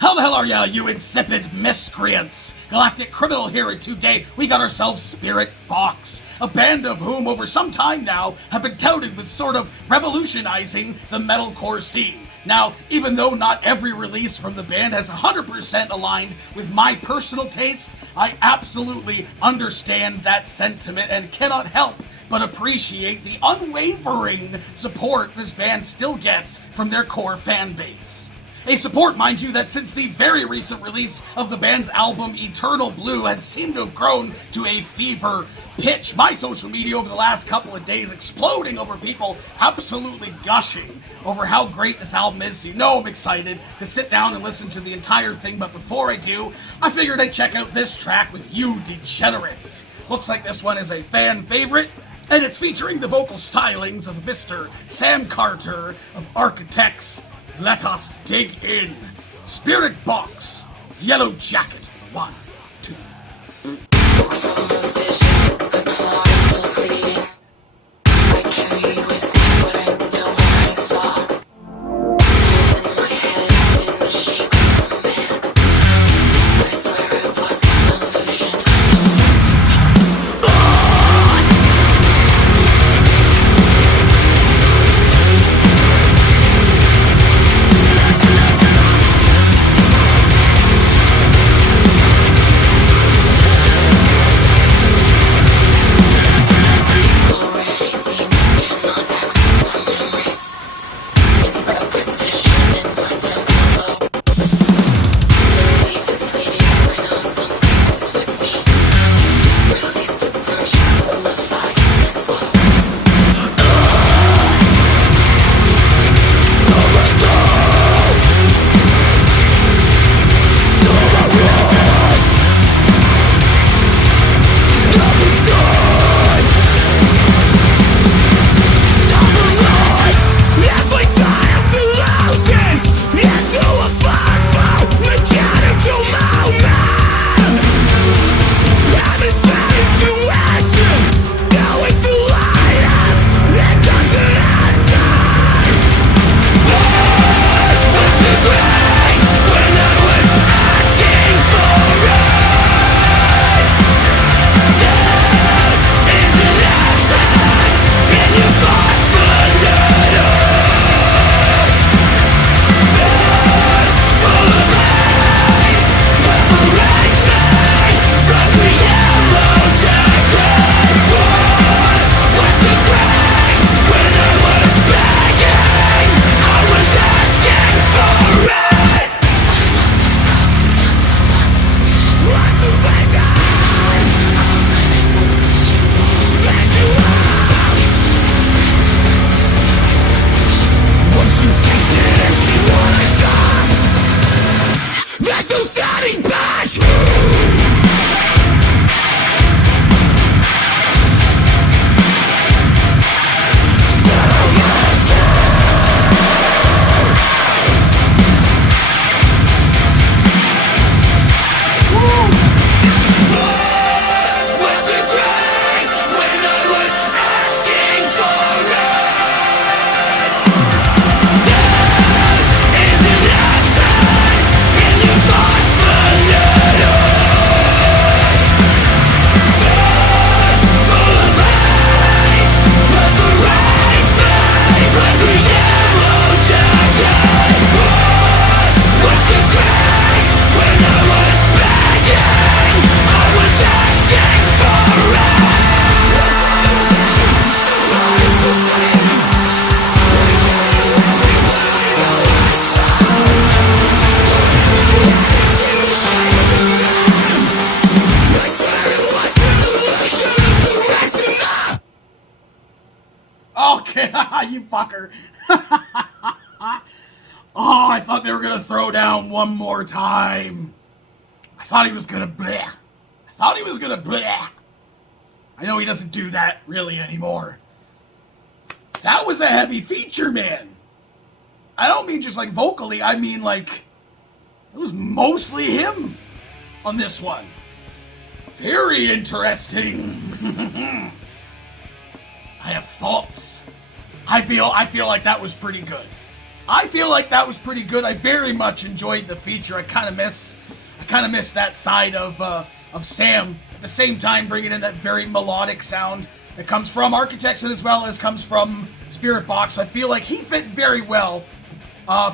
How the hell are ya, you insipid miscreants? Galactic Criminal here, and today we got ourselves Spiritbox, a band of whom over some time now have been touted with sort of revolutionizing the metalcore scene. Now, even though not every release from the band has 100% aligned with my personal taste, I absolutely understand that sentiment and cannot help but appreciate the unwavering support this band still gets from their core fan base. A support, mind you, that since the very recent release of the band's album Eternal Blue has seemed to have grown to a fever pitch. My social media over the last couple of days exploding over people absolutely gushing over how great this album is. So you know I'm excited to sit down and listen to the entire thing, but before I do, I figured I'd check out this track with you degenerates. Looks like this one is a fan favorite, and it's featuring the vocal stylings of Mr. Sam Carter of Architects. Let us dig in. Spiritbox, Yellowjacket. 1, 2. I carry with me what I know I saw. In my head it's been the shape of a man. I swear it was an illusion. Okay, you fucker. Oh, I thought they were gonna throw down one more time. I thought he was gonna bleh. I know he doesn't do that really anymore. That was a heavy feature, man. I don't mean just like vocally, I mean like it was mostly him on this one. Very interesting. I have thoughts. I feel like that was pretty good. I feel like that was pretty good. I very much enjoyed the feature. I kind of miss that side of Sam. At the same time, bringing in that very melodic sound that comes from Architects and as well as comes from Spiritbox. I feel like he fit very well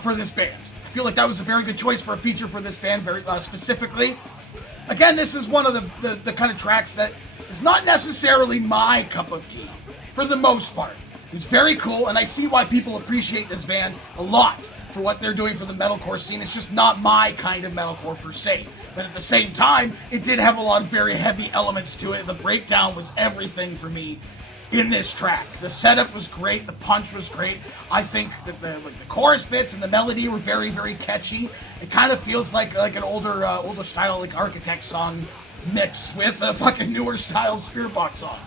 for this band. I feel like that was a very good choice for a feature for this band, very specifically. Again, this is one of the kind of tracks that is not necessarily my cup of tea, for the most part. It's very cool, and I see why people appreciate this band a lot for what they're doing for the metalcore scene. It's just not my kind of metalcore per se. But at the same time, it did have a lot of very heavy elements to it. The breakdown was everything for me in this track. The setup was great. The punch was great. I think that the chorus bits and the melody were very, very catchy. It kind of feels like an older style like Architect song mixed with a fucking newer style Spiritbox song.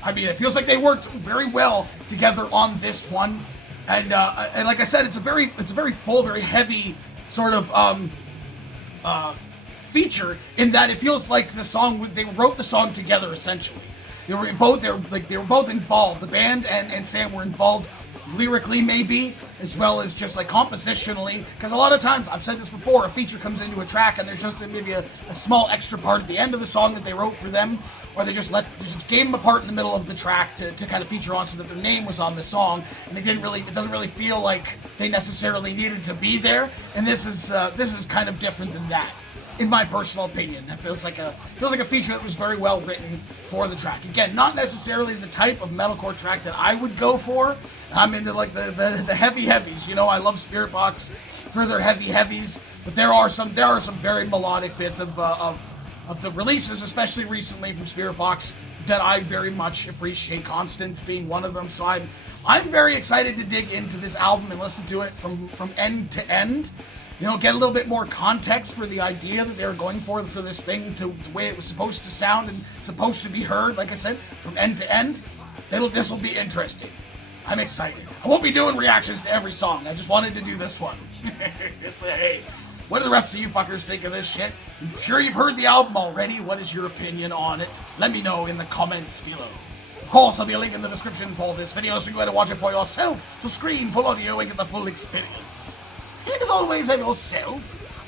I mean, it feels like they worked very well together on this one. And like I said, it's a very full, very heavy sort of feature in that it feels like they wrote the song together essentially. They were both involved. The band and Sam were involved lyrically maybe, as well as just like compositionally. Because a lot of times, I've said this before, a feature comes into a track and there's just maybe a small extra part at the end of the song that they wrote for them, or they just gave them a part in the middle of the track to kind of feature on so that their name was on the song, and it doesn't really feel like they necessarily needed to be there. And this is kind of different than that, in my personal opinion. It feels like a feature that was very well written for the track. Again, not necessarily the type of metalcore track that I would go for. I'm into like the heavy heavies. You know, I love Spiritbox for their heavy heavies, but there are some very melodic bits of the releases, especially recently from Spiritbox, that I very much appreciate. Constance being one of them. So I'm very excited to dig into this album and listen to it from end to end. You know, get a little bit more context for the idea that they were going for this thing, to the way it was supposed to sound and supposed to be heard, like I said, from end to end. This will be interesting. I'm excited. I won't be doing reactions to every song. I just wanted to do this one. Hey, what do the rest of you fuckers think of this shit? I'm sure you've heard the album already. What is your opinion on it? Let me know in the comments below. Of course, there'll be a link in the description for this video, so you can go ahead and watch it for yourself. So screen, full audio, and get the full experience. And as always, have yourself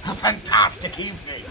a fantastic evening.